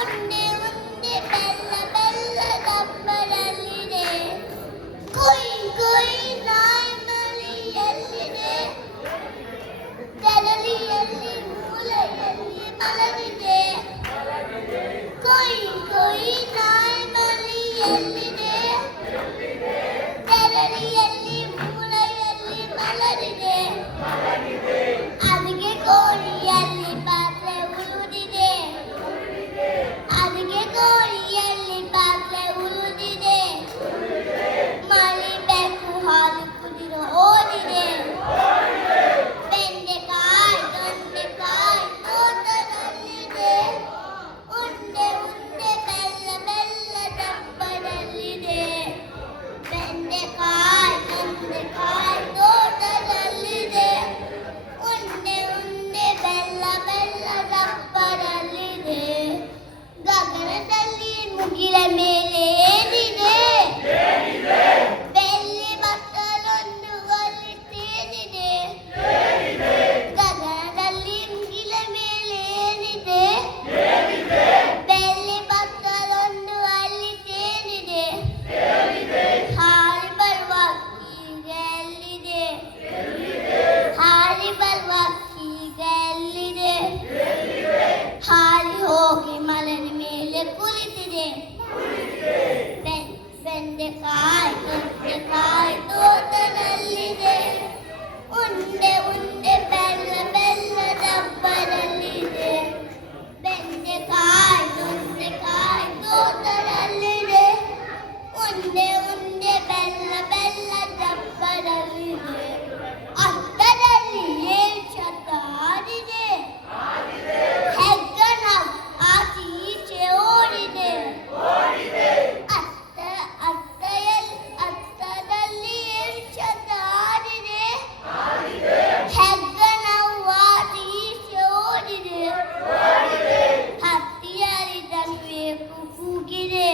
ಉಂಡೆ ಉಂಡೆ ಬೆಲ್ಲ ಬೆಲ್ಲ ಡಬ್ಬರಲ್ಲಿದೆ. ಕೊಯ್ ಕೊಯ್ ನಾಯಿ ಮರಿ ಎಲ್ಲಿದೆ? ತೆರಳಿಯಲ್ಲಿ ಮೂಲೆಯಲ್ಲಿ ಮಲಗಿದೆ. ಕೊಯ್ ಕೊಯ್ ನಾಯಿ ಮರಿ ಎಲ್ಲಿದೆ? ತೆರಳಿಯಲ್ಲಿ ಮೂಲೆಯಲ್ಲಿ ಮಲಗಿದೆ. ಅದಕ್ಕೆ ಕೋಳಿಯಲ್ಲಿ ಪಾತ್ರೆ ಉಳಿದಿದೆ. ಅದಕ್ಕೆ ಕೋಳಿಯಲ್ಲಿ ಪಾತ್ರೆ ಉಳಿದಿದೆ. ಮರಿ ಬೆಕ್ಕು ಹಾಲು ಕುಡಿದು ಓದಿದೆ. ಬೆಂಡೆಕಾಯಿ ದೊಂಡೆಕಾಯಿ ತೋಟದಲ್ಲಿದೆ. ಉಂಡೆ ಉಂಡೆ ಬೆಲ್ಲ ಬೆಲ್ಲ ಡಬ್ಬದಲ್ಲಿದೆ. ಬೆಂಡೆಕಾಯಿ ದೊಂಡೆಕಾಯಿ ತೋಟದಲ್ಲಿದೆ. ಉಂಡೆ ಉಂಡೆ ಬೆಲ್ಲ ಬೆಲ್ಲ ಡಬ್ಬದಲ್ಲಿದೆ. ಗಗನದಲ್ಲಿ ಮುಗಿಲ ಮೇಲೆ ಏನಿದೆ? ಬೆಳ್ಳಿ ಬಟ್ಟಲೊಂದು ಅಲ್ಲಿ ತೇಲಿದೆ. ಗಗನದಲ್ಲಿ ಮುಗಿಲ ಮೇಲೆ ಏನಿದೆ? ಬೆಳ್ಳಿ ಬಟ್ಟಲೊಂದು ಅಲ್ಲಿ ತೇಲಿದೆ. ಹಾರಿ ಬರುವ ಅಕ್ಕಿಗೆ ಎಲ್ಲಿದೆ? ಹಾರಿ ಬರುವ ಅಕ್ಕಿಗೆ ಎಲ್ಲಿದೆ? ಹಾರಿ ಹೋಗಿ ಮಲನ ಮೇಲೆ ಕುಳಿತಿದೆ. ಬೆಂಡೆಕಾಯಿ ದೊಂಡೆಕಾಯಿ ತೋಟದಲ್ಲಿದೆ. ಉಂಡೆ ಉಂಡೆ ಬೆಲ್ಲ ಬೆಲ್ಲ ಡಬ್ಬದಲ್ಲಿದೆ. ಬೆಂಡೆಕಾಯಿ ದೊಂಡೆಕಾಯಿ ತೋಟದಲ್ಲಿದೆ. ಉಂಡೆ ಉಂಡೆ ಬೆಲ್ಲ ಬೆಲ್ಲ ಡಬ್ಬದಲ್ಲಿದೆ. ಅರ್ಥದಲ್ಲಿ ಏನ್ ಶಬ್ದ ಆಡಿದೆ? ಹೆಗ್ಗಣ ಆಚೆ ಈಚೆ ಓಡಿದೆ. ಅರ್ಥದಲ್ಲಿ ಏನ್ ಶಬ್ದ ಆಡಿದೆ? ಹೆಗ್ಗಣವು ಆಚೆ ಈಚೆ ಓಡಿದೆ. ಹತ್ತಿಯಲ್ಲಿ ದಣಿವೆ ಕೂಗಿದೆ.